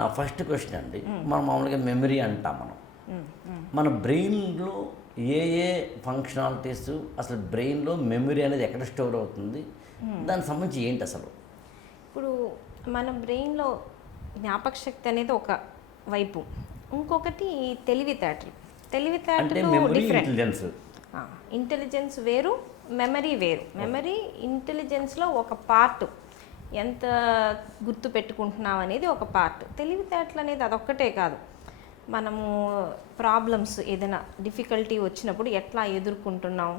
నా first question అండి, మనం మామూలుగా మెమరీ అంటాం మనం. మన బ్రెయిన్లో ఏ ఏ ఫంక్షనాలిటీస్, అసలు బ్రెయిన్లో మెమరీ అనేది ఎక్కడ స్టోర్ అవుతుంది, దానికి సంబంధించి ఏంటి అసలు? ఇప్పుడు మన బ్రెయిన్లో జ్ఞాపక శక్తి అనేది ఒక వైపు, ఇంకొకటి తెలివితేటలు. తెలివితేటలు డిఫరెంట్. ఇంటెలిజెన్స్ వేరు, మెమరీ వేరు. మెమరీ ఇంటెలిజెన్స్లో ఒక పార్ట్, ఎంత గుర్తు పెట్టుకుంటున్నాం అనేది ఒక పార్ట్. తెలివితేటలు అనేది అదొక్కటే కాదు, మనము ప్రాబ్లమ్స్ ఏదైనా డిఫికల్టీ వచ్చినప్పుడు ఎట్లా ఎదుర్కొంటున్నాం,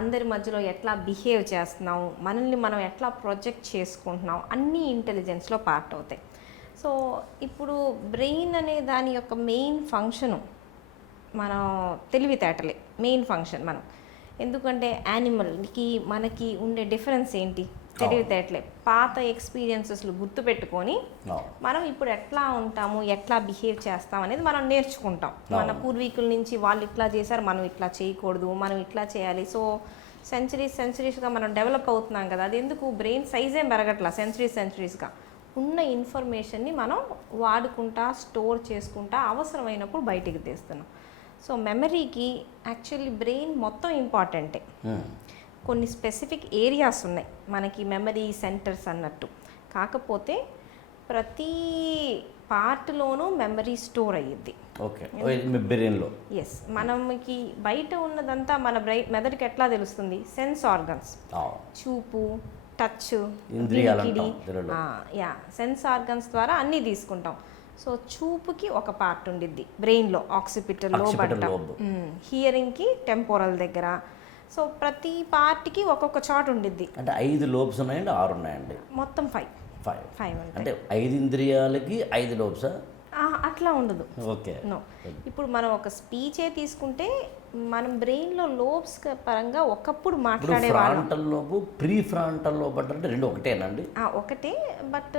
అందరి మధ్యలో ఎట్లా బిహేవ్ చేస్తున్నాం, మనల్ని మనం ఎట్లా ప్రొజెక్ట్ చేసుకుంటున్నాం, అన్నీ ఇంటెలిజెన్స్లో పార్ట్ అవుతాయి. సో ఇప్పుడు బ్రెయిన్ అనే దాని యొక్క మెయిన్ ఫంక్షను మన తెలివితేటలే మెయిన్ ఫంక్షన్. మనం ఎందుకంటే యానిమల్కి మనకి ఉండే డిఫరెన్స్ ఏంటి? తెలివితేటలే. పాత ఎక్స్పీరియన్సెస్లు గుర్తుపెట్టుకొని మనం ఇప్పుడు ఎట్లా ఉంటాము, ఎట్లా బిహేవ్ చేస్తాం అనేది మనం నేర్చుకుంటాం. మన పూర్వీకుల నుంచి వాళ్ళు ఇట్లా చేశారు, మనం ఇట్లా చేయకూడదు, మనం ఇట్లా చేయాలి. సో సెంచరీస్గా మనం డెవలప్ అవుతున్నాం కదా. అది ఎందుకు? బ్రెయిన్ సైజ్ ఏం పెరగట్లా, సెంచరీస్గా ఉన్న ఇన్ఫర్మేషన్ని మనం వాడుకుంటా, స్టోర్ చేసుకుంటా, అవసరమైనప్పుడు బయటికి తీస్తున్నాం. సో మెమరీకి యాక్చువల్లీ బ్రెయిన్ మొత్తం ఇంపార్టెంటే. కొన్ని స్పెసిఫిక్ ఏరియాస్ ఉన్నాయి మనకి మెమరీ సెంటర్స్ అన్నట్టు. కాకపోతే ప్రతి పార్ట్లోనూ మెమరీ స్టోర్ అయ్యిద్ది. ఓకే, బ్రెయిన్లో. ఎస్, మనకి బయట ఉన్నదంతా మన మెదడుకి ఎట్లా తెలుస్తుంది? సెన్స్ ఆర్గన్స్, చూపు, టచ్, సెన్స్ ఆర్గన్స్ ద్వారా అన్నీ తీసుకుంటాం. సో చూపుకి ఒక పార్ట్ ఉండిద్ది బ్రెయిన్లో, ఆక్సిపిటల్ లోబ్ అంటాం. హియరింగ్కి టెంపోరల్ దగ్గర. సో ప్రతి పార్ట్కి ఒక్కొక్క చాట్ ఉండిద్ది. అంటే 5 లోబ్స్ ఉన్నాయండి, 6 ఉన్నాయండి? మొత్తం 5 అంటే 5 ఇంద్రియాలకి 5 లోబ్సా? అట్లా ఉండదు. ఓకే. నో, ఇప్పుడు మనం ఒక స్పీచే తీసుకుంటే మనం బ్రెయిన్లో లోబ్స్ పరంగా ఒకప్పుడు మాట్లాడే frontal lobe, pre frontal lobe అంటే రెండు ఒకటేనండి? ఒకటే, బట్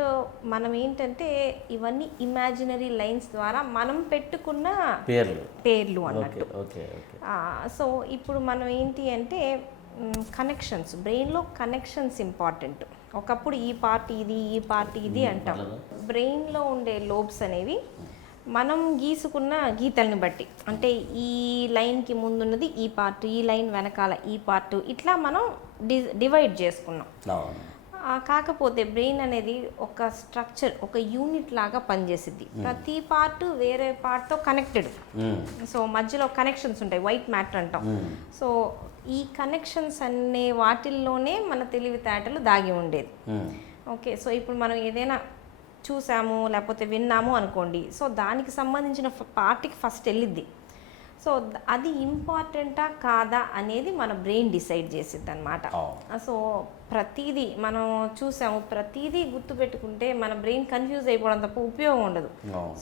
మనం ఏంటంటే ఇవన్నీ ఇమాజినరీ లైన్స్ ద్వారా మనం పెట్టుకున్న పేర్లు అన్నట్టు. సో ఇప్పుడు మనం ఏంటి అంటే కనెక్షన్స్, బ్రెయిన్లో కనెక్షన్స్ ఇంపార్టెంట్. ఒకప్పుడు ఈ పార్ట్ ఇది, ఈ పార్ట్ ఇది అంటాం. బ్రెయిన్లో ఉండే లోబ్స్ అనేవి మనం గీసుకున్న గీతల్ని బట్టి, అంటే ఈ లైన్కి ముందున్నది ఈ పార్ట్, ఈ లైన్ వెనకాల ఈ పార్ట్, ఇట్లా మనం డివైడ్ చేసుకున్నాం. కాకపోతే బ్రెయిన్ అనేది ఒక స్ట్రక్చర్, ఒక యూనిట్ లాగా పనిచేసిద్ది. ప్రతి పార్ట్ వేరే పార్ట్తో కనెక్టెడ్. సో మధ్యలో కనెక్షన్స్ ఉంటాయి, వైట్ మ్యాటర్ అంటాం. సో ఈ కనెక్షన్స్ అనే వాటిల్లోనే మన తెలివితేటలు దాగి ఉండేది. ఓకే, సో ఇప్పుడు మనం ఏదైనా చూసాము లేకపోతే విన్నాము అనుకోండి, సో దానికి సంబంధించిన పార్ట్కి ఫస్ట్ వెళ్ళిద్ది. సో అది ఇంపార్టెంటా కాదా అనేది మన బ్రెయిన్ డిసైడ్ చేసిద్ది అనమాట. సో ప్రతిదీ మనం చూసాము, ప్రతిదీ గుర్తుపెట్టుకుంటే మన బ్రెయిన్ కన్ఫ్యూజ్ అయిపోవడం తప్ప ఉపయోగం ఉండదు.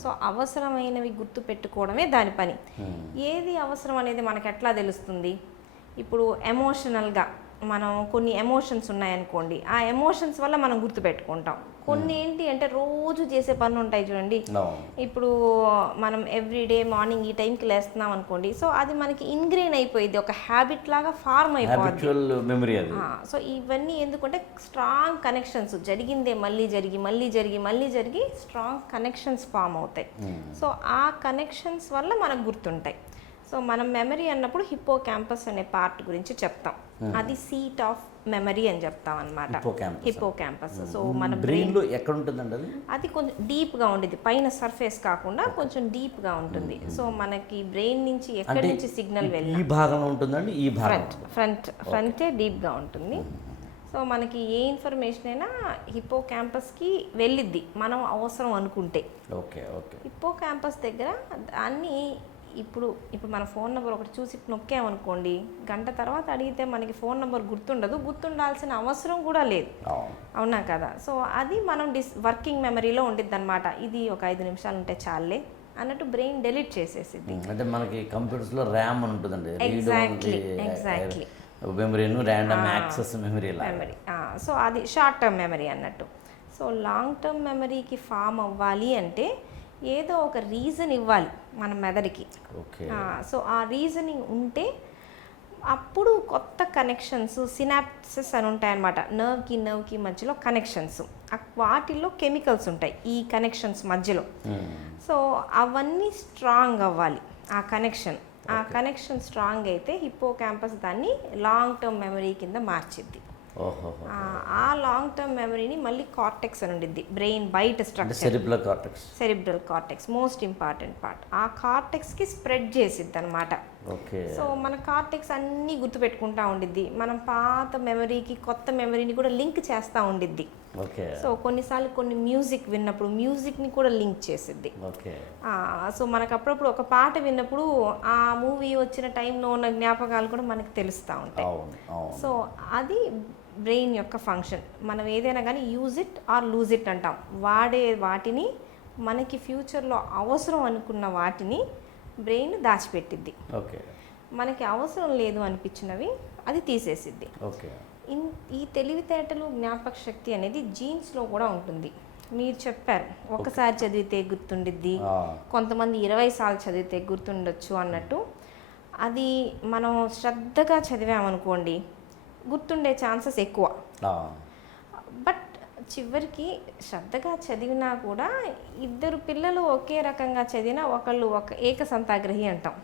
సో అవసరమైనవి గుర్తుపెట్టుకోవడమే దాని పని. ఏది అవసరం అనేది మనకు ఎట్లా తెలుస్తుంది? ఇప్పుడు ఎమోషనల్గా మనం కొన్ని ఎమోషన్స్ ఉన్నాయనుకోండి, ఆ ఎమోషన్స్ వల్ల మనం గుర్తుపెట్టుకుంటాం. కొన్ని ఏంటి అంటే రోజు చేసే పనులు ఉంటాయి చూడండి. ఇప్పుడు మనం ఎవ్రీడే మార్నింగ్ ఈ టైంకి లేస్తున్నాం అనుకోండి, సో అది మనకి ఇన్గ్రెయిన్ అయిపోయింది, ఒక హ్యాబిట్ లాగా ఫార్మ్ అయిపోయింది. సో ఇవన్నీ ఎందుకంటే స్ట్రాంగ్ కనెక్షన్స్, జరిగిందే మళ్ళీ జరిగి స్ట్రాంగ్ కనెక్షన్స్ ఫామ్ అవుతాయి. సో ఆ కనెక్షన్స్ వల్ల మనకు గుర్తుంటాయి. సో మనం మెమరీ అన్నప్పుడు హిప్పో క్యాంపస్ అనే పార్ట్ గురించి చెప్తాం. అది సీట్ ఆఫ్ మెమరీ అని చెప్తాం అనమాట, హిప్పో క్యాంపస్. సో మన బ్రెయిన్లో ఎక్కడ ఉంటుందండి అది? అది కొంచెం డీప్గా ఉండేది, పైన సర్ఫేస్ కాకుండా కొంచెం డీప్గా ఉంటుంది. సో మనకి బ్రెయిన్ నుంచి ఎక్కడి నుంచి సిగ్నల్ వెళ్ళి ఈ భాగంలో ఉంటుందండి? ఈ భాగం ఫ్రంటే డీప్గా ఉంటుంది. సో మనకి ఏ ఇన్ఫర్మేషన్ అయినా హిప్పో క్యాంపస్కి వెళ్ళిద్ది మనం అవసరం అనుకుంటే. హిప్పో క్యాంపస్ దగ్గర అన్నీ ఇప్పుడు మన ఫోన్ నెంబర్ ఒకటి చూసి నొక్కామనుకోండి, గంట తర్వాత అడిగితే మనకి ఫోన్ నెంబర్ గుర్తుండాల్సిన అవసరం కూడా లేదు, అవునా కదా? సో అది మనం వర్కింగ్ మెమరీలో ఉండిద్ది అనమాట. ఇది ఒక 5 నిమిషాలు ఉంటే చాలే అన్నట్టు బ్రెయిన్ డెలీట్ చేసేసింది. అంటే మనకి కంప్యూటర్స్లో ర్యామ్ అని ఉంటుందండి, exactly memory, random access memory. So అది షార్ట్ టర్మ్ మెమరీ అన్నట్టు. సో లాంగ్ టర్మ్ మెమరీకి ఫామ్ అవ్వాలి అంటే ఏదో ఒక రీజన్ ఇవ్వాలి మన మెదడుకి. సో ఆ రీజనింగ్ ఉంటే అప్పుడు కొత్త కనెక్షన్స్, సినాప్సెస్ అని ఉంటాయన్నమాట. నర్వ్కి మధ్యలో కనెక్షన్స్, వాటిల్లో కెమికల్స్ ఉంటాయి ఈ కనెక్షన్స్ మధ్యలో. సో అవన్నీ స్ట్రాంగ్ అవ్వాలి ఆ కనెక్షన్ స్ట్రాంగ్ అయితే హిప్పో క్యాంపస్ దాన్ని లాంగ్ టర్మ్ మెమరీ కింద మార్చిద్ది. ఆ లాంగ్ టర్మ్ మెమరీని మళ్ళీ కార్టెక్స్ అని ఉండిద్ది, బ్రెయిన్ బయట structure, cerebral cortex most important part. ఆ కార్టెక్స్కి స్ప్రెడ్ చేసిద్ది అనమాట. సో మన కార్టెక్స్ అన్నీ గుర్తుపెట్టుకుంటా ఉండిద్ది, మనం పాత మెమరీకి కొత్త మెమరీని కూడా లింక్ చేస్తూ ఉండిద్ది. సో కొన్నిసార్లు కొన్ని మ్యూజిక్ విన్నప్పుడు మ్యూజిక్ని కూడా లింక్ చేసిద్ది. సో మనకు అప్పుడప్పుడు ఒక పాట విన్నప్పుడు ఆ మూవీ వచ్చిన టైంలో ఉన్న జ్ఞాపకాలు కూడా మనకు తెలుస్తూ ఉంటాయి. సో అది బ్రెయిన్ యొక్క ఫంక్షన్. మనం ఏదైనా కానీ use it or lose it అంటాం. వాడే వాటిని మనకి ఫ్యూచర్లో అవసరం అనుకున్న వాటిని బ్రెయిన్ దాచిపెట్టిద్ది. మనకి అవసరం లేదు అనిపించినవి అది తీసేసిద్ది. ఈ తెలివితేటలు జ్ఞాపక శక్తి అనేది జీన్స్లో కూడా ఉంటుంది. మీరు చెప్పారు ఒకసారి చదివితే గుర్తుండిద్ది, కొంతమంది 20 సార్లు చదివితే గుర్తుండొచ్చు అన్నట్టు. అది మనం శ్రద్ధగా చదివామనుకోండి గుర్తుండే ఛాన్సెస్ ఎక్కువ. బట్ చివరికి శ్రద్ధగా చదివినా కూడా ఇద్దరు పిల్లలు ఒకే రకంగా చదివినా ఒకళ్ళు ఏకసంతాగ్రహి అంటాం.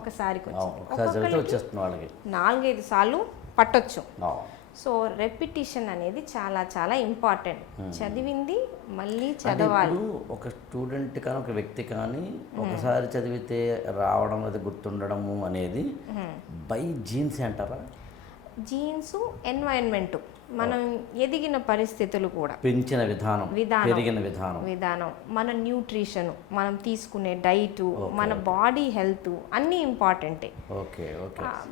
ఒకసారికి 4-5 సార్లు పట్టొచ్చు. సో రెపిటిషన్ అనేది చాలా చాలా ఇంపార్టెంట్. చదివింది మళ్ళీ చదవాలి. ఒక స్టూడెంట్ కానీ ఒక వ్యక్తి కానీ ఒకసారి చదివితే రావడం అది గుర్తుండడము అనేది బై జీన్స్ అంటారా? జీన్స్, ఎన్వైరన్మెంట్, మనం ఎదిగిన పరిస్థితులు కూడా, పెంచిన విధానం, పెరిగిన విధానం, మన న్యూట్రిషన్, మనం తీసుకునే డైట్, మన బాడీ హెల్త్ అన్నీ ఇంపార్టెంటే. ఓకే.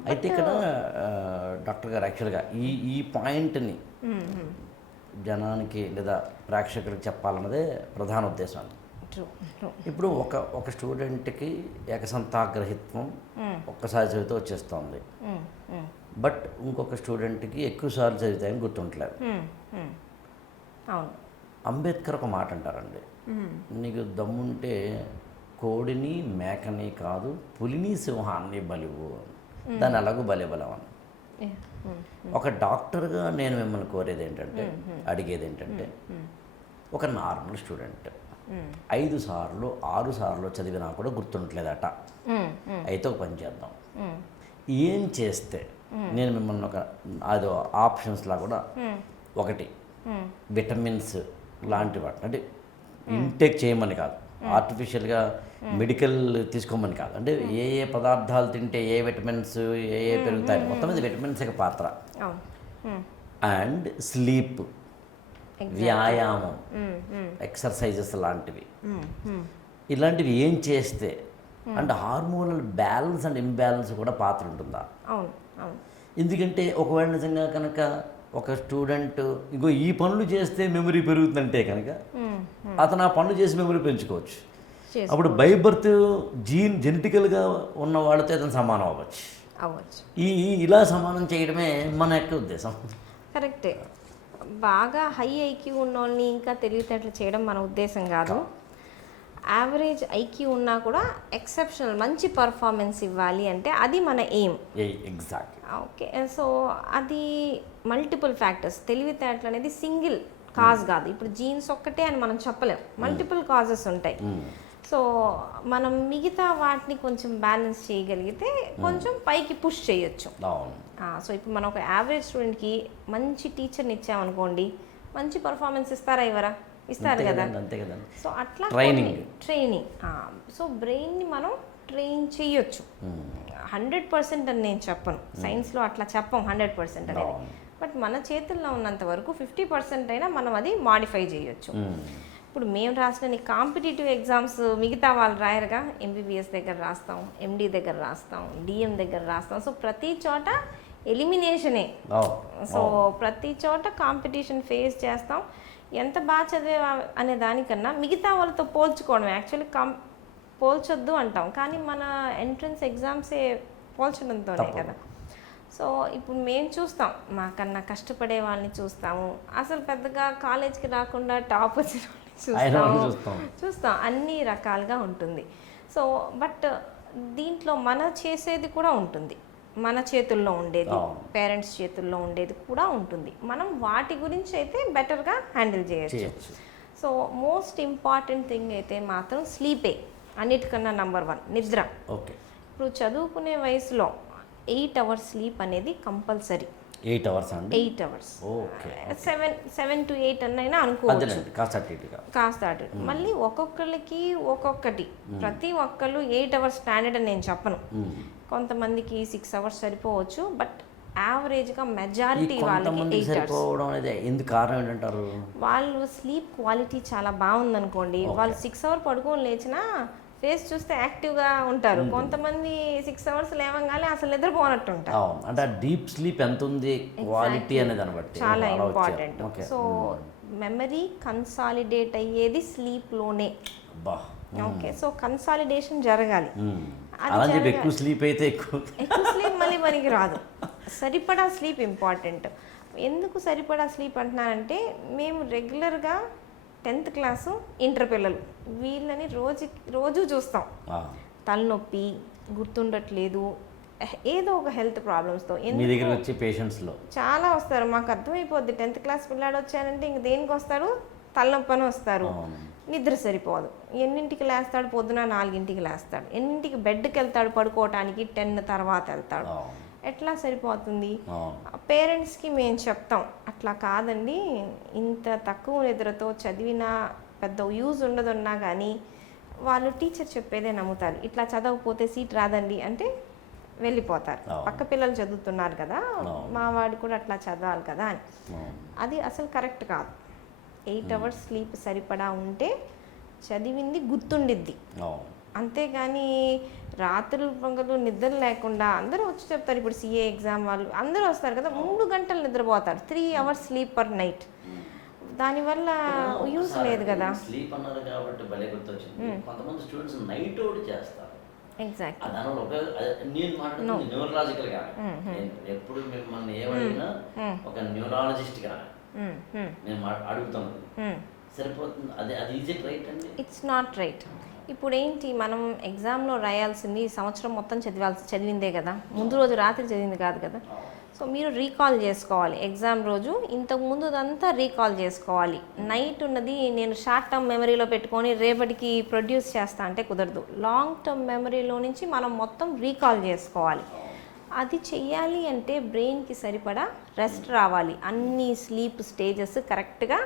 అయితే ఇక్కడ డాక్టర్ గారు యాక్చువల్గా ఈ పాయింట్ని జనానికి లేదా ప్రేక్షకులకు చెప్పాలన్నదే ప్రధాన ఉద్దేశం. ఇప్పుడు ఒక స్టూడెంట్కి ఏకసంతాగ్రహిత్వం ఒక్కసారి చదివితే వచ్చేస్తుంది, బట్ ఇంకొక స్టూడెంట్కి ఎక్కువసార్లు చదివితే గుర్తుంటలేదు. అంబేద్కర్ ఒక మాట అంటారండి, నీకు దమ్ముంటే కోడిని మేకని కాదు పులిని సింహాన్ని బలివు, దాన్ని అలాగూ బలిబలవని. ఒక డాక్టర్గా నేను మిమ్మల్ని కోరేది ఏంటంటే, అడిగేది ఏంటంటే, ఒక నార్మల్ స్టూడెంట్ 5 సార్లు 6 సార్లు చదివినా కూడా గుర్తుండలేదట. అయితే ఒక పని చేద్దాం, ఏం చేస్తే నేను మిమ్మల్ని అదో ఆప్షన్స్లా కూడా ఒకటి విటమిన్స్ లాంటి వాటి అంటే ఇంటేక్ చేయమని కాదు, ఆర్టిఫిషియల్గా మెడికల్ తీసుకోమని కాదు, అంటే ఏ పదార్థాలు తింటే ఏ విటమిన్స్ ఏ పెరుగుతాయి, మొత్తం మీద విటమిన్స్ పాత్ర. అండ్ స్లీప్, వ్యాయామం, ఎక్సర్సైజెస్ లాంటివి, ఇలాంటివి ఏం చేస్తే అంటే హార్మోనల్ బ్యాలెన్స్ అండ్ ఇంబ్యాలెన్స్ కూడా పాత్ర ఉంటుందా? ఎందుకంటే ఒకవేళ నిజంగా కనుక ఒక స్టూడెంట్ ఇంకో ఈ పనులు చేస్తే మెమరీ పెరుగుతుందంటే కనుక అతను ఆ పనులు చేసి మెమరీ పెంచుకోవచ్చు. అప్పుడు బై బర్త్ జెనెటికల్గా ఉన్న వాళ్ళతో అతను సమానం అవ్వచ్చు. ఇలా సమానం చేయడమే మన యొక్క ఉద్దేశం. కరెక్టే. బాగా హై ఐక్యూ ఉన్న వాళ్ళని ఇంకా తెలివితేటలు చేయడం మన ఉద్దేశం కాదు. యావరేజ్ ఐక్యూ ఉన్నా కూడా ఎక్సెప్షనల్ మంచి పర్ఫార్మెన్స్ ఇవ్వాలి అంటే అది మన ఎయిమ్. ఎగ్జాక్ట్లీ. ఓకే. సో అది మల్టిపుల్ ఫ్యాక్టర్స్. తెలివితేటలు అనేది సింగిల్ కాజ్ కాదు. ఇప్పుడు జీన్స్ ఒక్కటే అని మనం చెప్పలేం, మల్టిపుల్ కాజెస్ ఉంటాయి. సో మనం మిగతా వాటిని కొంచెం బ్యాలెన్స్ చేయగలిగితే కొంచెం పైకి పుష్ చేయొచ్చు. సో ఇప్పుడు మనం ఒక యావరేజ్ స్టూడెంట్కి మంచి టీచర్ని ఇచ్చామనుకోండి, మంచి పర్ఫార్మెన్స్ ఇస్తారా ఇవ్వరా? ఇస్తారు కదా. సో అట్లా ట్రైనింగ్. సో బ్రెయిన్ని మనం ట్రైన్ చేయొచ్చు. 100% అని నేను చెప్పను, సైన్స్లో అట్లా చెప్పం 100% అనేది. బట్ మన చేతుల్లో ఉన్నంత వరకు 50% అయినా మనం అది మాడిఫై చేయొచ్చు. ఇప్పుడు మేము రాసిన కాంపిటేటివ్ ఎగ్జామ్స్ మిగతా వాళ్ళు రాయరుగా. ఎంబీబీఎస్ దగ్గర రాస్తాం, ఎండి దగ్గర రాస్తాం, డిఎం దగ్గర రాస్తాం. సో ప్రతి చోట ఎలిమినేషనే. సో ప్రతి చోట కాంపిటీషన్ ఫేస్ చేస్తాం. ఎంత బాగా చదివే అనే దానికన్నా మిగతా వాళ్ళతో పోల్చుకోవడం. యాక్చువల్లీ పోల్చొద్దు అంటాం, కానీ మన ఎంట్రన్స్ ఎగ్జామ్సే పోల్చడంతోనే కదా. సో ఇప్పుడు మేము చూస్తాం, మాకన్నా కష్టపడే వాళ్ళని చూస్తాము, అసలు పెద్దగా కాలేజ్కి రాకుండా టాప్ వచ్చిన వాళ్ళని చూస్తాం. అన్ని రకాలుగా ఉంటుంది. సో బట్ దీంట్లో మన చేసేది కూడా ఉంటుంది. మన చేతుల్లో ఉండేది, పేరెంట్స్ చేతుల్లో ఉండేది కూడా ఉంటుంది. మనం వాటి గురించి అయితే బెటర్గా హ్యాండిల్ చేయొచ్చు. సో మోస్ట్ ఇంపార్టెంట్ థింగ్ అయితే మాత్రం స్లీపే, అన్నిటికన్నా నెంబర్ 1 నిద్ర. ఓకే, ఇప్పుడు చదువుకునే వయసులో 8 అవర్స్ స్లీప్ అనేది కంపల్సరీ. 8 అవర్స్ అండి? 8 అవర్స్. ఓకే, 7 to 8 అన్నైనా అనుకోవచ్చు, కాస్త అటు. మళ్ళీ ఒక్కొక్కరికి ఒక్కొక్కటి, ప్రతి ఒక్కళ్ళు 8 అవర్స్ స్టాండర్డ్ అని నేను చెప్పను. కొంతమందికి 6 అవర్స్ సరిపోవచ్చు, బట్ యావరేజ్గా మెజారిటీ వాళ్ళకి 8 అవర్స్. ఎందుకు కారణం ఏంటంటారు? వాళ్ళు స్లీప్ క్వాలిటీ చాలా బాగుందనుకోండి, వాళ్ళు 6 అవర్స్ పడుకొని లేచినా ఫేస్ చూస్తే యాక్టివ్గా ఉంటారు. కొంతమంది 6 అవర్స్ లేవగానే అసలు నిద్రపోనట్టు ఉంటారు. అంటే డీప్ స్లీప్ ఎంత ఉంది క్వాలిటీ అనేది అనబట్టి చాలా ఇంపార్టెంట్. సో మెమరీ కన్సాలిడేట్ అయ్యేది స్లీప్లోనే. ఓకే, సో కన్సాలిడేషన్ జరగాలి. ఎక్కువ స్లీప్ అయితే ఎక్కువ స్లీప్ మళ్ళీ మనకి రాదు. సరిపడా స్లీప్ ఇంపార్టెంట్. ఎందుకు సరిపడా స్లీప్ అంటున్నానంటే, మేము రెగ్యులర్గా 10th క్లాసు ఇంటర్ పిల్లలు వీళ్ళని రోజు చూస్తాం. తలనొప్పి, గుర్తుండట్లేదు, ఏదో ఒక హెల్త్ ప్రాబ్లమ్స్తో పేషెంట్స్లో చాలా వస్తారు. మాకు అర్థమైపోద్ది, 10th క్లాస్ పిల్లాడు వచ్చారంటే ఇంక దేనికి వస్తారు, తలనొప్పి అని వస్తారు. నిద్ర సరిపోదు. ఎన్నింటికి లేస్తాడు, పొద్దున 4ంటికి లేస్తాడు. ఎన్నింటికి బెడ్కి వెళ్తాడు పడుకోవటానికి, 10 తర్వాత వెళ్తాడు. ఎట్లా సరిపోతుంది? పేరెంట్స్కి మేము చెప్తాం, అట్లా కాదండి, ఇంత తక్కువ నిద్రతో చదివినా పెద్ద యూజ్ ఉండదున్నా కానీ వాళ్ళు టీచర్ చెప్పేదే నమ్ముతారు. ఇట్లా చదవకపోతే సీట్ రాదండి అంటే వెళ్ళిపోతారు. పక్క పిల్లలు చదువుతున్నారు కదా, మా వాడు కూడా అట్లా చదవాలి కదా అని. అది అసలు కరెక్ట్ కాదు. 8 అవర్స్ స్లీప్ సరిపడా ఉంటే చదివింది గుర్తుండిద్ది. అంతేగాని రాత్రులు పగలు నిద్ర లేకుండా అందరూ వచ్చి చెప్తారు. ఇప్పుడు CA ఎగ్జామ్ వాళ్ళు అందరూ వస్తారు కదా, 3 గంటలు నిద్రపోతారు, 3 అవర్స్ స్లీప్ పర్ నైట్. దానివల్ల యూస్ లేదు కదా. స్లీప్ అన్నారు కాబట్టి భలే గుర్తొచ్చింది, కొంతమంది స్టూడెంట్స్ నైట్ అవుట్ చేస్తారు. ఎగ్జాక్ట్లీ. నేను మాట్లాడుతుంది న్యూరలాజికల్ గా. ఎప్పుడు మిమ్మల్ని ఏమడిగినా ఒక న్యూరాలజిస్ట్ గా నేను అడుగుతాను, సరిపోతుంది. అది ఈజీ రైట్ అండి? It's not right. ఇప్పుడు ఏంటి, మనం ఎగ్జామ్లో రాయాల్సింది సంవత్సరం మొత్తం చదివిందే కదా, ముందు రోజు రాత్రి చదివింది కాదు కదా. సో మీరు రీకాల్ చేసుకోవాలి ఎగ్జామ్ రోజు, ఇంతకు ముందు అంతా రీకాల్ చేసుకోవాలి. నైట్ ఉన్నది నేను షార్ట్ టర్మ్ మెమరీలో పెట్టుకొని రేపటికి ప్రొడ్యూస్ చేస్తా అంటే కుదరదు. లాంగ్ టర్మ్ మెమరీలో నుంచి మనం మొత్తం రీకాల్ చేసుకోవాలి. అది చెయ్యాలి అంటే బ్రెయిన్కి సరిపడా రెస్ట్ రావాలి, అన్ని స్లీప్ స్టేజెస్ కరెక్ట్గా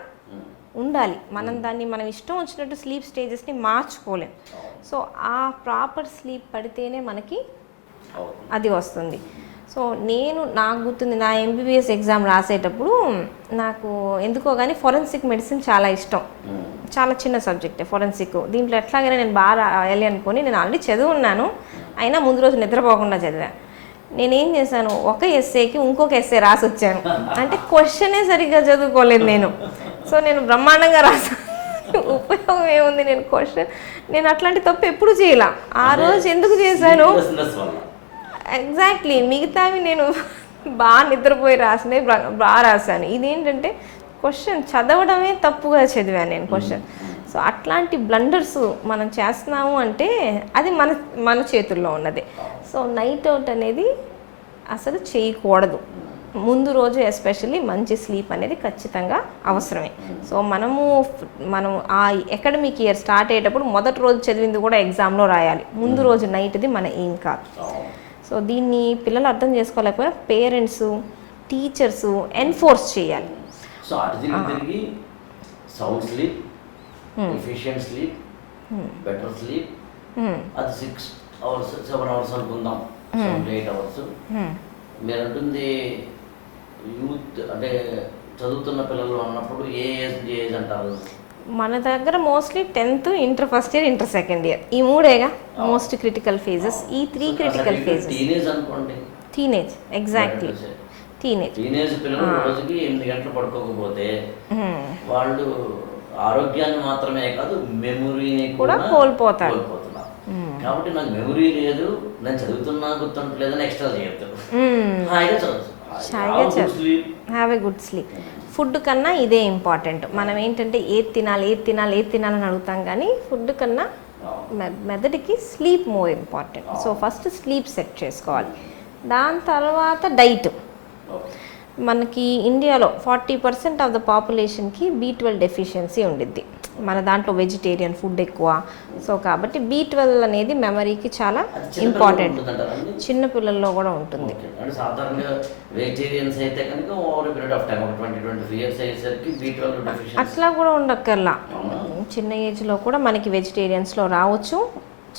ఉండాలి. మనం ఇష్టం వచ్చినట్టు స్లీప్ స్టేజెస్ని మార్చుకోలేం. సో ఆ ప్రాపర్ స్లీప్ పడితేనే మనకి అది వస్తుంది. సో నాకు గుర్తుంది, నా MBBS ఎగ్జామ్ రాసేటప్పుడు నాకు ఎందుకో కానీ ఫోరెన్సిక్ మెడిసిన్ చాలా ఇష్టం. చాలా చిన్న సబ్జెక్టే ఫోరెన్సిక్. దీంట్లో ఎట్లాగైనా నేను బాగా రాయాలి అనుకొని నేను ఆల్రెడీ చదువున్నాను, అయినా ముందు రోజు నిద్రపోకుండా చదివాను. నేనేం చేశాను, ఒక ఎస్సేకి ఇంకొక ఎస్సే రాసి వచ్చాను. అంటే క్వశ్చనే సరిగ్గా చదువుకోలేదు నేను. సో నేను బ్రహ్మాండంగా రాసాను. ఉపయోగం ఏముంది, నేను అట్లాంటి తప్పు ఎప్పుడు చేయాల. ఆ రోజు ఎందుకు చేశాను? ఎగ్జాక్ట్లీ. మిగతావి నేను బాగా నిద్రపోయి బాగా రాశాను. ఇదేంటంటే క్వశ్చన్ చదవడమే తప్పుగా చదివాను నేను క్వశ్చన్. సో అట్లాంటి బ్లండర్స్ మనం చేస్తున్నాము అంటే అది మన చేతుల్లో ఉన్నది. సో నైట్ అవుట్ అనేది అసలు చేయకూడదు. ముందు రోజు ఎస్పెషల్లీ మంచి స్లీప్ అనేది ఖచ్చితంగా అవసరమే. సో మనం ఆ అకాడమిక్ ఇయర్ స్టార్ట్ అయ్యేటప్పుడు మొదటి రోజు చదివింది కూడా ఎగ్జామ్లో రాయాలి. ముందు రోజు నైట్ది మన ఏం కాదు. సో దీన్ని పిల్లలు అర్థం చేసుకోలేకపోయినా పేరెంట్స్, టీచర్స్ ఎన్ఫోర్స్ చేయాలి. So sound sleep, efficient sleep, better sleep, అది 6 అవర్స్ 7 అవర్స్ అనుకుందాం, 8 అవర్స్. మీరు అంటుంది యూత్ అంటే చదువుతున్న పిల్లలు అన్నప్పుడు ఏ ఏజ్ అంటారు? మన దగ్గర mostly 10th, inter first year, inter second year, ఈ మూడేగా మోస్ట్ క్రిటికల్ ఫేజెస్. ఈ 3 క్రిటికల్ ఫేజెస్. టీనేజ్ అనుకోండి. Teenage, exactly. టీనేజ్ పిల్లలు రోజుకి 8 గంటలు పడుకోకపోతే వాళ్ళు ఆరోగ్యాన్ని మాత్రమే కాదు మెమొరీని కూడా కోల్పోతున్నారు. కాబట్టి నాకు మెమొరీ లేదు, నేను చదువుతున్నా గుర్తుంటలేదని ఎక్స్ట్రా చేయొద్దు. Have a good sleep. Food కన్నా ఇదే ఇంపార్టెంట్. మనం ఏంటంటే ఏది తినాలని అడుగుతాం, కానీ ఫుడ్ కన్నా మెదడుకి sleep more important. So first sleep set చేసుకోవాలి. దాని తర్వాత డైట్. మనకి ఇండియాలో 40% ఆఫ్ ద పాపులేషన్కి B12 డెఫిషియన్సీ ఉండిద్ది. మన దాంట్లో వెజిటేరియన్ ఫుడ్ ఎక్కువ. సో కాబట్టి B12 అనేది మెమరీకి చాలా ఇంపార్టెంట్. చిన్నపిల్లల్లో కూడా ఉంటుంది. అట్లా కూడా ఉండక్కర్లా. చిన్న ఏజ్లో కూడా మనకి వెజిటేరియన్స్లో రావచ్చు.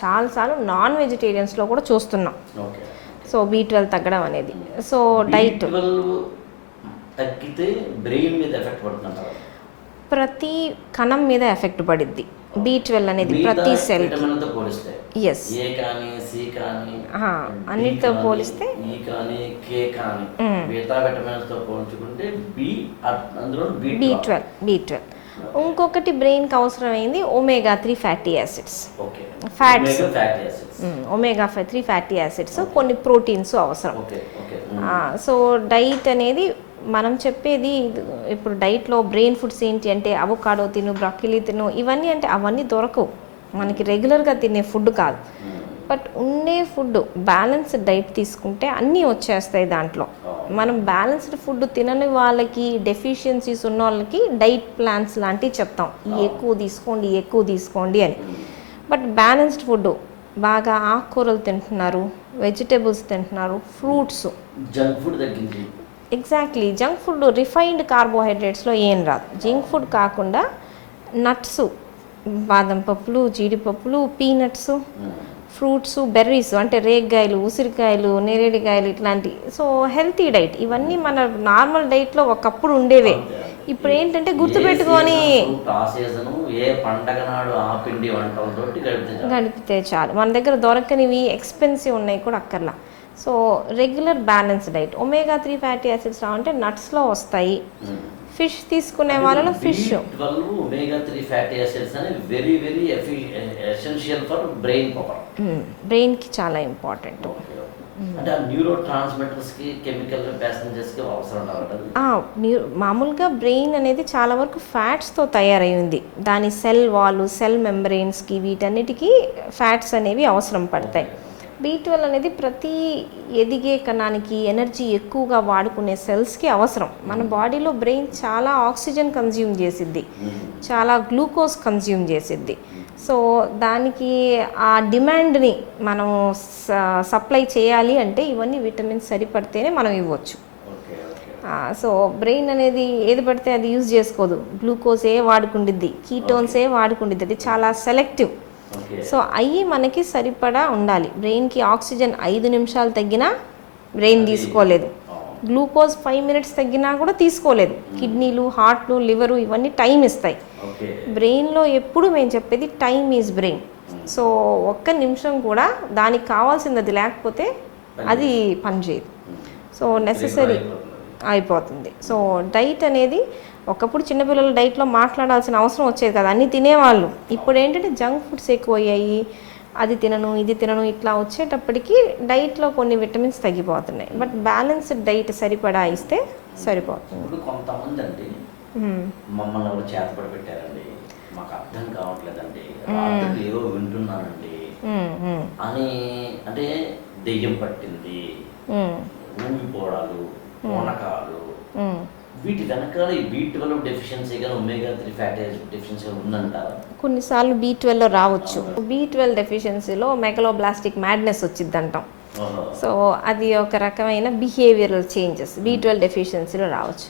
చాలాసార్లు నాన్ వెజిటేరియన్స్లో కూడా చూస్తున్నాం. సో B12 తగ్గడం అనేది. సో డైట్ తగ్గితే బ్రెయిన్ మీద ఎఫెక్ట్ పడుతుంటారు. ప్రతి కణం మీద ఎఫెక్ట్ పడిద్ది B12 అనేది ప్రతి సెల్. ఎస్, అన్నిటితో పోలిస్తే B12. ఇంకొకటి బ్రెయిన్కి అవసరమైంది omega-3 fatty acids. Fats, omega-3 fatty acids, కొన్ని ప్రోటీన్స్ అవసరం. సో డైట్ అనేది మనం చెప్పేది ఇప్పుడు డైట్లో బ్రెయిన్ ఫుడ్స్ ఏంటి అంటే అవకాడో తిను, బ్రాకిలీ తిను, ఇవన్నీ అంటే అవన్నీ దొరకవు, మనకి రెగ్యులర్గా తినే ఫుడ్ కాదు. బట్ ఉండే ఫుడ్ బ్యాలెన్స్డ్ డైట్ తీసుకుంటే అన్నీ వచ్చేస్తాయి దాంట్లో. మనం బ్యాలెన్స్డ్ ఫుడ్ తినని వాళ్ళకి, డెఫిషియన్సీస్ ఉన్న వాళ్ళకి డైట్ ప్లాన్స్ లాంటివి చెప్తాం, ఎక్కువ తీసుకోండి అని. బట్ బ్యాలెన్స్డ్ ఫుడ్ బాగా ఆకుకూరలు తింటున్నారు, వెజిటేబుల్స్ తింటున్నారు, ఫ్రూట్స్. జంక్ ఫుడ్ తగ్గింది. ఎగ్జాక్ట్లీ, జంక్ ఫుడ్ రిఫైన్డ్ కార్బోహైడ్రేట్స్లో ఏం రాదు. జంక్ ఫుడ్ కాకుండా నట్స్, బాదం పప్పులు, జీడిపప్పులు, పీనట్స్, ఫ్రూట్స్, బెర్రీస్ అంటే రేగ్గాయలు, ఉసిరికాయలు, నేరేడుకాయలు, ఇట్లాంటి. సో హెల్తీ డైట్ ఇవన్నీ మన నార్మల్ డైట్లో ఒకప్పుడు ఉండేవే. ఇప్పుడు ఏంటంటే గుర్తుపెట్టుకొని గడిపితే చాలు. మన దగ్గర దొరకనివి, ఎక్స్పెన్సివ్ ఉన్నాయి కూడా అక్కర్లా. So regular balance diet. omega-3 fatty acids రావంటే నట్స్లో వస్తాయి. ఫిష్ తీసుకునే వాళ్ళలో ఫిష్. omega-3 ఫ్యాటీ యాసిడ్స్ అనేవి very very essential for brain power. బ్రెయిన్కి చాలా ఇంపార్టెంట్. అంటే న్యూరో ట్రాన్స్మిటర్స్కి, కెమికల్ ప్యాసెంజర్స్కి అవసరం ఉంటుంది. మామూలుగా బ్రెయిన్ అనేది చాలా వరకు ఫ్యాట్స్తో తయారైంది. దాని సెల్ వాల్, సెల్ మెంబ్రెయిన్స్కి, వీటన్నిటికీ ఫ్యాట్స్ అనేవి అవసరం పడతాయి. B12 అనేది ప్రతి ఎదిగే కణానికి, ఎనర్జీ ఎక్కువగా వాడుకునే సెల్స్కి అవసరం. మన బాడీలో బ్రెయిన్ చాలా ఆక్సిజన్ కన్జ్యూమ్ చేసిద్ది, చాలా గ్లూకోజ్ కన్జ్యూమ్ చేసిద్ది. సో దానికి ఆ డిమాండ్ని మనం సప్లై చేయాలి అంటే ఇవన్నీ విటమిన్స్ సరిపడితేనే మనం ఇవ్వచ్చు. సో బ్రెయిన్ అనేది ఏది పడితే అది యూజ్ చేసుకోదు. గ్లూకోజే వాడుకుండిద్ది, కీటోన్సే వాడుకుండిద్ది. అది చాలా సెలెక్టివ్. సో అవి మనకి సరిపడా ఉండాలి. బ్రెయిన్కి ఆక్సిజన్ 5 నిమిషాలు తగ్గినా బ్రెయిన్ తీసుకోలేదు, గ్లూకోజ్ 5 మినిట్స్ తగ్గినా కూడా తీసుకోలేదు. కిడ్నీలు, హార్ట్లు, లివరు ఇవన్నీ టైం ఇస్తాయి. బ్రెయిన్లో ఎప్పుడు మేము చెప్పేది టైం ఈజ్ బ్రెయిన్. సో 1 నిమిషం కూడా దానికి కావాల్సింది లేకపోతే అది పనిచేయదు. సో నెససరీ అయిపోతుంది. సో డైట్ అనేది ఒకప్పుడు చిన్నపిల్లల డైట్లో మాట్లాడాల్సిన అవసరం వచ్చేది కదా, అన్నీ తినేవాళ్ళు. ఇప్పుడు ఏంటంటే జంక్ ఫుడ్స్ ఎక్కువ అయ్యాయి, అది తినను ఇది తినను ఇట్లా వచ్చేటప్పటికి డైట్లో కొన్ని విటమిన్స్ తగ్గిపోతున్నాయి. బట్ బ్యాలెన్స్డ్ డైట్ సరిపడా ఇస్తే సరిపోతుంది. ఇప్పుడు కొంతమంది అండి మమ్మల్ని ఎవరు చేతపడి పెట్టారండి, మాకు అర్థం కావట్లేదండి, రాత్రి ఏవో వింటున్నానండి అని, అంటే దెయ్యం పట్టింది, ఊగిపోవడాలు, పూనకాలు, వీటి వెనకాల ఈ B12 డెఫిషియన్సీ కానీ omega-3 ఫ్యాటీ యాసిడ్ డెఫిషియన్సీ ఉందంటారా? కొన్నిసార్లు B12 రావచ్చు. B12 డెఫిషియన్సీలో మెగలోబ్లాస్టిక్ మ్యాడ్నెస్ వచ్చింది అంటాం. సో అది ఒక రకమైన బిహేవియరల్ చేంజెస్ B12 డెఫిషియన్సీలో రావచ్చు.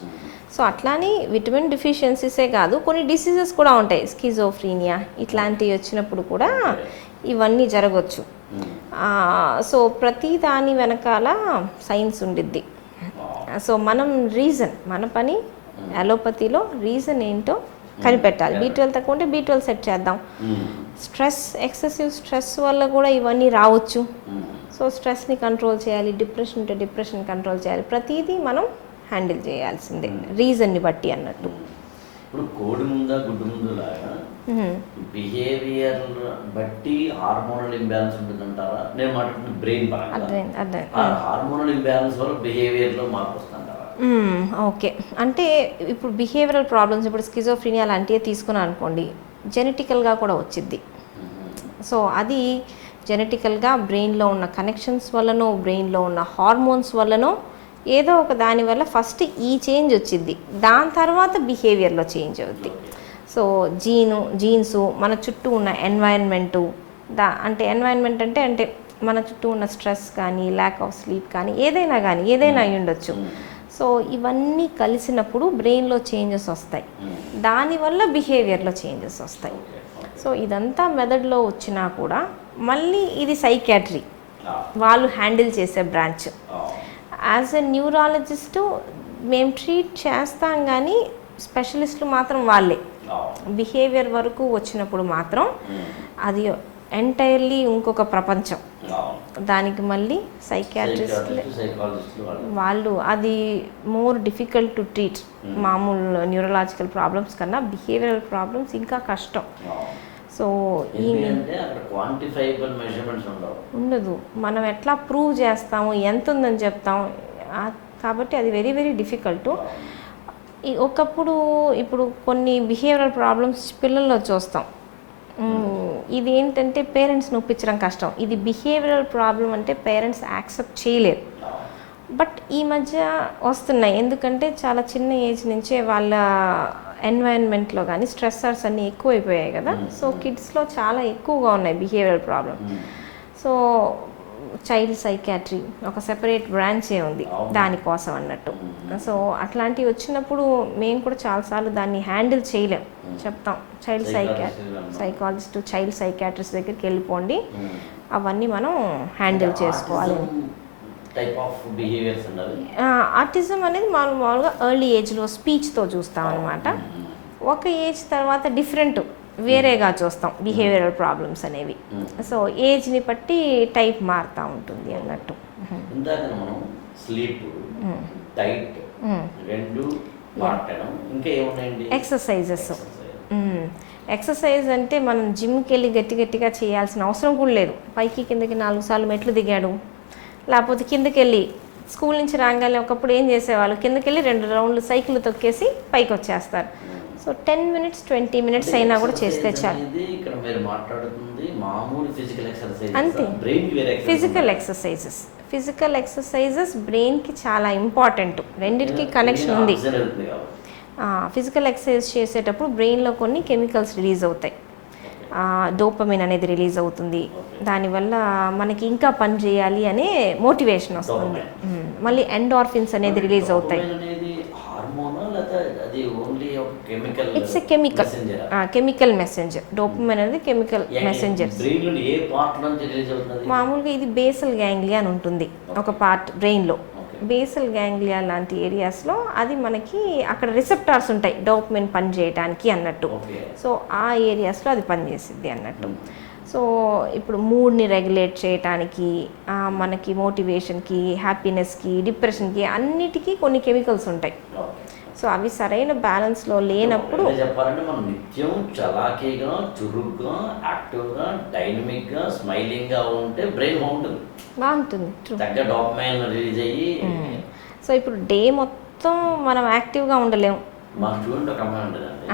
సో అట్లానే విటమిన్ డెఫిషియన్సీసే కాదు, కొన్ని డిసీజెస్ కూడా ఉంటాయి. స్కిజోఫ్రీనియా ఇట్లాంటివి వచ్చినప్పుడు కూడా ఇవన్నీ జరగవచ్చు. సో ప్రతి దాని వెనకాల సైన్స్ ఉండిద్ది. సో మనం రీజన్, మన పని అలోపతిలో రీజన్ ఏంటో కనిపెట్టాలి. B12 తక్కువ ఉంటే B12 సెట్ చేద్దాం. స్ట్రెస్, ఎక్సెసివ్ స్ట్రెస్ వల్ల కూడా ఇవన్నీ రావచ్చు. సో స్ట్రెస్ని కంట్రోల్ చేయాలి, డిప్రెషన్ ఉంటే డిప్రెషన్ కంట్రోల్ చేయాలి. ప్రతిదీ మనం హ్యాండిల్ చేయాల్సిందే రీజన్ని బట్టి అన్నట్టు. ఇప్పుడు కోడి ముందా గుడ్డు ముందు లాగా బిహేవియర్ బట్టి హార్మోనల్ ఇంబ్యాలెన్స్ ఉంటుందంటారా? నేను మాట్లాడుతున్న బ్రెయిన్ పరంగా హార్మోనల్ ఇంబ్యాలెన్స్ వల్ల బిహేవియర్లో మార్పు వస్తుందంటారా? ఓకే, అంటే ఇప్పుడు బిహేవియరల్ ప్రాబ్లమ్స్, ఇప్పుడు స్కిజోఫ్రీనియా లాంటివి తీసుకున్నాను అనుకోండి, జెనెటికల్గా కూడా వచ్చిద్ది. సో అది జెనెటికల్గా బ్రెయిన్లో ఉన్న కనెక్షన్స్ వల్లనో బ్రెయిన్లో ఉన్న హార్మోన్స్ వల్లనో ఏదో ఒక దాని వల్ల ఫస్ట్ ఈ చేంజ్ వచ్చింది, దాని తర్వాత బిహేవియర్లో చేంజ్ అవుద్ది. సో జీన్స్, మన చుట్టూ ఉన్న ఎన్వైరన్మెంటు, అంటే ఎన్వైరన్మెంట్ అంటే మన చుట్టూ ఉన్న స్ట్రెస్ కానీ, ల్యాక్ ఆఫ్ స్లీప్ కానీ, ఏదైనా అయి ఉండొచ్చు. సో ఇవన్నీ కలిసినప్పుడు బ్రెయిన్లో చేంజెస్ వస్తాయి, దానివల్ల బిహేవియర్లో చేంజెస్ వస్తాయి. సో ఇదంతా మెదడులో వచ్చినా కూడా మళ్ళీ ఇది సైకాట్రీ వాళ్ళు హ్యాండిల్ చేసే బ్రాంచ్. యాజ్ ఎ న్యూరాలజిస్టు మేము ట్రీట్ చేస్తాం, కానీ స్పెషలిస్టులు మాత్రం వాళ్ళే. బిహేవియర్ వరకు వచ్చినప్పుడు మాత్రం అది ఎంటైర్లీ ఇంకొక ప్రపంచం. దానికి మళ్ళీ సైకాట్రిస్ట్లే వాళ్ళు, అది మోర్ డిఫికల్ట్ టు ట్రీట్. మామూలు న్యూరలాజికల్ ప్రాబ్లమ్స్ కన్నా బిహేవియరల్ ప్రాబ్లమ్స్ ఇంకా కష్టం. సో ఉండదు, మనం ఎట్లా ప్రూవ్ చేస్తాము, ఎంత ఉందని చెప్తాము, కాబట్టి అది వెరీ వెరీ డిఫికల్ట్. ఇప్పుడు కొన్ని బిహేవియరల్ ప్రాబ్లమ్స్ పిల్లల్లో చూస్తాం. ఇది ఏంటంటే పేరెంట్స్ని ఒప్పించడం కష్టం. ఇది బిహేవియరల్ ప్రాబ్లం అంటే పేరెంట్స్ యాక్సెప్ట్ చేయలేరు. బట్ ఈ మధ్య వస్తున్నాయి, ఎందుకంటే చాలా చిన్న ఏజ్ నుంచే వాళ్ళ ఎన్వైరన్మెంట్లో కానీ స్ట్రెస్సర్స్ అన్నీ ఎక్కువైపోయాయి కదా. సో కిడ్స్లో చాలా ఎక్కువగా ఉన్నాయి behavioural problem. So child psychiatry ఒక సెపరేట్ బ్రాంచే ఉంది దానికోసం అన్నట్టు. సో అట్లాంటివి వచ్చినప్పుడు మేము కూడా చాలాసార్లు దాన్ని హ్యాండిల్ చేయలేం, చెప్తాం చైల్డ్ సైకాలజిస్ట్, చైల్డ్ సైకాట్రిస్ట్ దగ్గరికి వెళ్ళిపోండి, అవన్నీ మనం హ్యాండిల్ చేసుకోవాలి. ఆటిజం అనేది మామూలుగా ఎర్లీ ఏజ్లో స్పీచ్తో చూస్తాం అనమాట. ఒక ఏజ్ తర్వాత డిఫరెంట్ వేరేగా చూస్తాం బిహేవియరల్ ప్రాబ్లమ్స్ అనేవి. సో ఏజ్ని బట్టి టైప్ మారుతూ ఉంటుంది అన్నట్టు. ఎక్సర్సైజెస్. ఎక్సర్సైజ్ అంటే మనం జిమ్కి వెళ్ళి గట్టిగా చేయాల్సిన అవసరం కూడా లేదు. పైకి కిందకి 4 సార్లు మెట్లు దిగాడు, లేకపోతే కిందకి వెళ్ళి స్కూల్ నుంచి రాగానే ఒకప్పుడు ఏం చేసేవాళ్ళు, కిందకి వెళ్ళి 2 రౌండ్లు సైకిల్ తొక్కేసి పైకి వచ్చేస్తారు. సో 10 మినిట్స్ 20 మినిట్స్ అయినా కూడా చేస్తే చాలు. అంతే, ఫిజికల్ ఎక్సర్సైజెస్ బ్రెయిన్కి చాలా ఇంపార్టెంట్. రెండింటికి కనెక్షన్ ఉంది. ఫిజికల్ ఎక్సర్సైజ్ చేసేటప్పుడు బ్రెయిన్లో కొన్ని కెమికల్స్ రిలీజ్ అవుతాయి. డోపమిన్ అనేది రిలీజ్ అవుతుంది, దానివల్ల మనకి ఇంకా పని చేయాలి అనే మోటివేషన్ వస్తుంది. మళ్ళీ ఎండార్ఫిన్స్ అనేది రిలీజ్ అవుతాయి. It's a chemical messenger. Dopamine అనేది కెమికల్ మెసెంజర్. మామూలుగా ఇది బేసల్ గ్యాంగ్లియా అని ఉంటుంది ఒక పార్ట్ బ్రెయిన్లో. బేసల్ గ్యాంగ్లియా లాంటి ఏరియాస్లో అది మనకి అక్కడ రిసెప్టార్స్ ఉంటాయి డోపమైన్ పని చేయడానికి అన్నట్టు. సో ఆ ఏరియాస్లో అది పనిచేసిద్ది అన్నట్టు. సో ఇప్పుడు మూడ్ని రెగ్యులేట్ చేయడానికి, మనకి మోటివేషన్కి, హ్యాపీనెస్కి, డిప్రెషన్కి అన్నిటికీ కొన్ని కెమికల్స్ ఉంటాయి. సో అవి సరైన బ్యాలెన్స్లో లేనప్పుడు చెప్పాలంటే మనం నిత్యం చలాకీగా, చురుగ్గా, యాక్టివ్గా, డైనమిక్గా, స్మైలింగ్గా ఉంటే బ్రెయిన్ బాగుంటుంది. తగ్గ డోపమైన్ రిలీజ్ అయ్యి. సో ఇప్పుడు డే మొత్తం మనం యాక్టివ్గా ఉండలేము. మా స్టూడెంట్ ఒక అమ్మాయి ఉంటుందండి,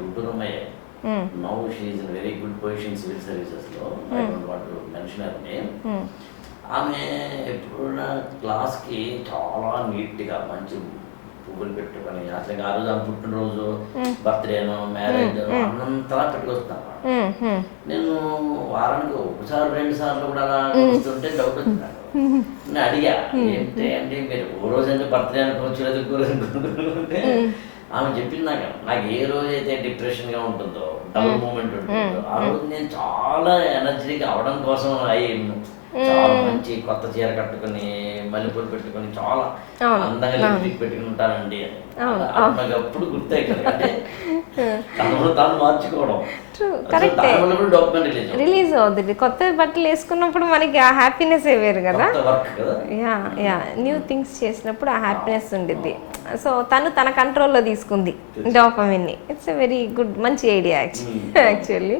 గుంటూరు అమ్మాయి. Now she is in very good position civil సర్వీసెస్లో. I don't want to mention her name. ఆమె ఎప్పుడున్న క్లాస్కి చాలా నీట్గా మంచి పువ్వులు పెట్టుకొని, అట్లా ఆ రోజు ఆమె పుట్టినరోజు, బర్త్డేనో, మ్యారేజ్ అన్నంతలా పెట్టుకొస్తాను. నేను వారానికి 1 సారి 2 సార్లు కూడా అలా వస్తుంటే డౌట్ వచ్చినాను. నేను అడిగా, ఏంటి అంటే మీరు ఓ రోజు అంటే బర్త్డే అనుకోవచ్చు, లేదా ఇంకో రోజు అనుకుంటే ఆమె చెప్పింది నాకు ఏ రోజు అయితే డిప్రెషన్గా ఉంటుందో, డబుల్ మూమెంట్ ఉంటుందో, ఆ రోజు నేను చాలా ఎనర్జీగా అవడం కోసం అయ్యాను. చాలా మంచి కొత్త చీర కట్టుకుని, మల్లెపూలు పెట్టుకుని, చాలా అందంగా లిప్స్టిక్ పెట్టుకుని ఉంటానండి అని. నాకు అప్పుడు గుర్తయిపోయింది. అంటే తాను మార్చుకోవడం రిలీజ్ అవుతుంది. కొత్త బట్టలు వేసుకున్నప్పుడు మనకి ఆ హ్యాపీనెస్ వేరు కదా. న్యూ థింగ్స్ చేసినప్పుడు ఆ హ్యాపీనెస్ ఉండిద్ది. సో తన కంట్రోల్లో తీసుకుంది డోపమైన్ని. ఇట్స్ ఎ వెరీ గుడ్, మంచి ఐడియా యాక్చువల్లీ.